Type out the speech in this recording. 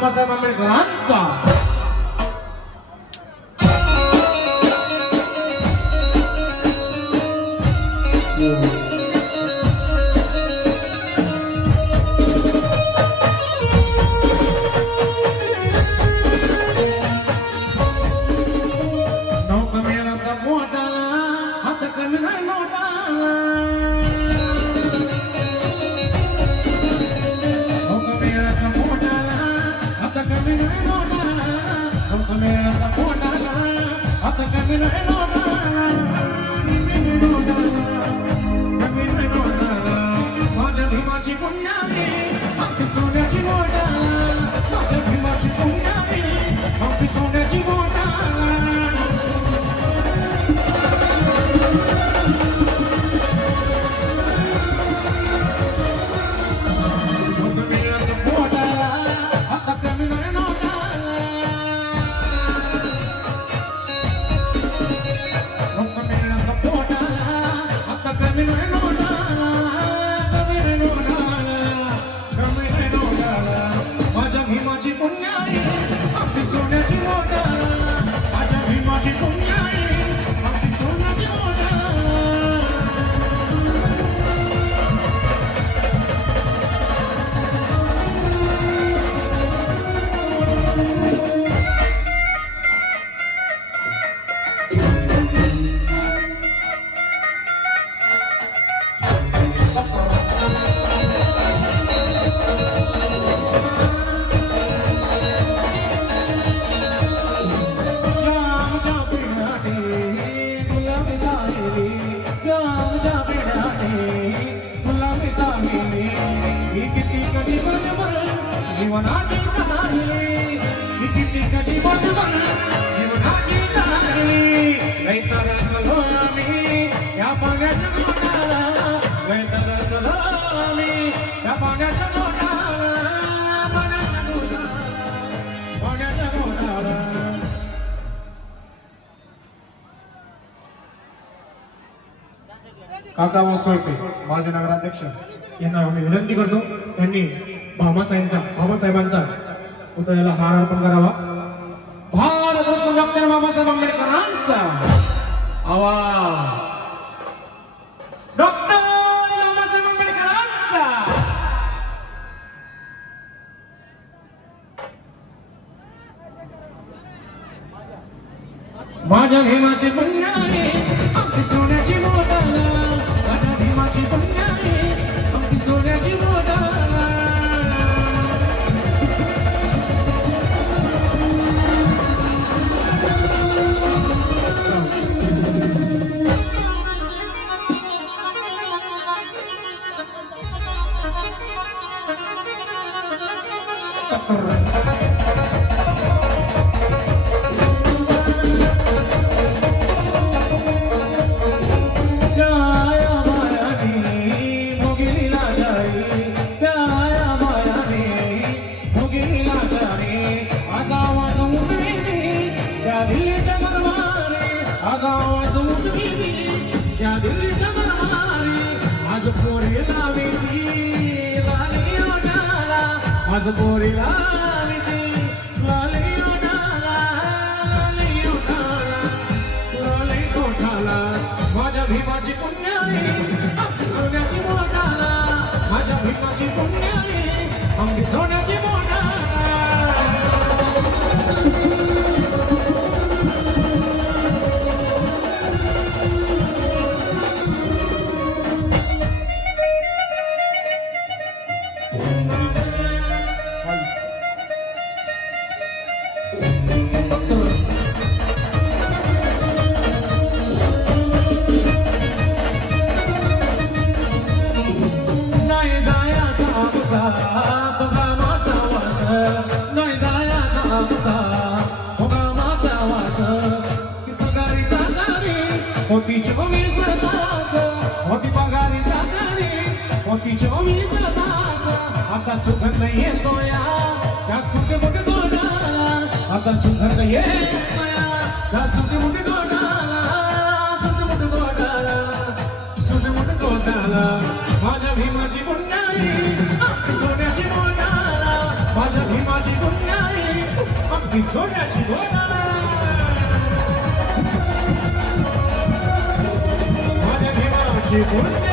बाबासाहेब आंबेडकरांचा काका वसळसे माझे नगराध्यक्ष यांना मी विनंती करतो त्यांनी बाबासाहेबांचा पुतळ्याला हार अर्पण करावा. भारतरत्न डॉक्टर बाबासाहेब आंबेडकरांचा आवाज डॉक्टर बाबासाहेब आंबेडकरांचा माझ्या भीमाची पुण्याने आमची सोन्याची मोठाला माझ्या भीमाची पुण्याने आमची सोन्याची मोठाला माझ्या भीमाची पुण्याने आमची सोन्याची मोठाला माझ्या भीमाची पुण्याने आमची सोन्याची मोठाला आता सुगंध येतोया त्या सुगंध गोडाला आता सुगंध येतोया त्या सुगंध गोडाला सुगंध गोडाला सुगंध गोडाला माझ्या भीमाची पुण्याई सोन्याची मोडाला माझ्या भीमाची पुण्या आमची सोन्याची बोनाला माझ्या भीमाची पुण्य